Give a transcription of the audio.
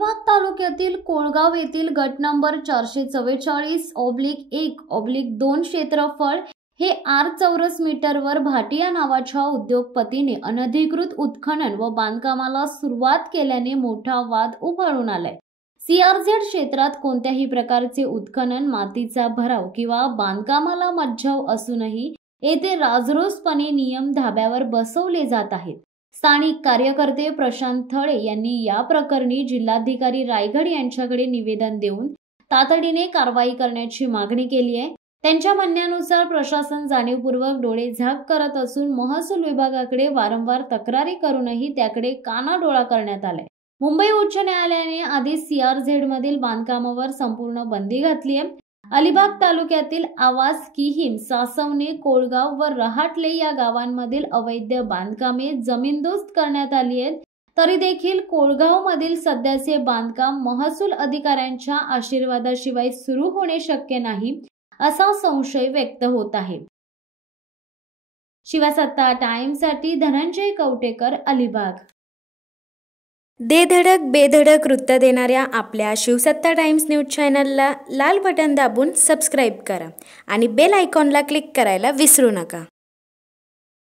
अलिबाग तालुक्यातील कोळगाव येथील गट नंबर 444/1/2 क्षेत्रफळ हे 8 चौरस मीटरवर भाटिया नावाच्या उद्योगपतीने अनधिकृत उत्खनन व बांधकामाला सुरुवात केल्याने मोठा वाद उफाळून आलाय। सीआरझेड क्षेत्रात कोणत्याही प्रकारचे उत्खनन, मातीचा भराव किंवा बांधकामाला मज्जाव असूनही येथे राजरोसपणे नियम धाब्यावर बसवले जात आहेत। स्थानिक कार्यकर्ते प्रशांत थळे यांनी या प्रकरणी जिल्हाधिकारी रायगड यांच्याकडे निवेदन देऊन तातडीने कारवाई करण्याची मागणी केली आहे। त्यांच्या म्हणण्यानुसार प्रशासन जाणीवपूर्वक डोळे झाक करत असून महसूल विभागाकडे वारंवार तक्रारी करूनही त्याकडे कानाडोळा करण्यात आलाय। मुंबई उच्च न्यायालयाने आधीच सीआरझेड मधील बांधकामावर संपूर्ण बंदी घातली आहे। अलिबाग तालुक्यातील आवाज, किहीम, सासवणे, कोळगाव व रहाटले या गावांमधील अवैध बांधकामे जमीनदोस्त करण्यात आली आहेत। तरी देखील कोळगाव मधील सध्याचे बांधकाम महसूल अधिकाऱ्यांच्या आशीर्वादाशिवाय सुरू होणे शक्य नाही असा संशय व्यक्त होत आहे। शिवसत्ता टाइम्ससाठी धनंजय कवटेकर, अलिबाग। धडक बेधडक वृत्त देणाऱ्या आपल्या शिवसत्ता टाइम्स न्यूज चॅनलला लाल बटन दाबून सबस्क्राईब करा आणि बेल आयकॉनला क्लिक करायला विसरू नका।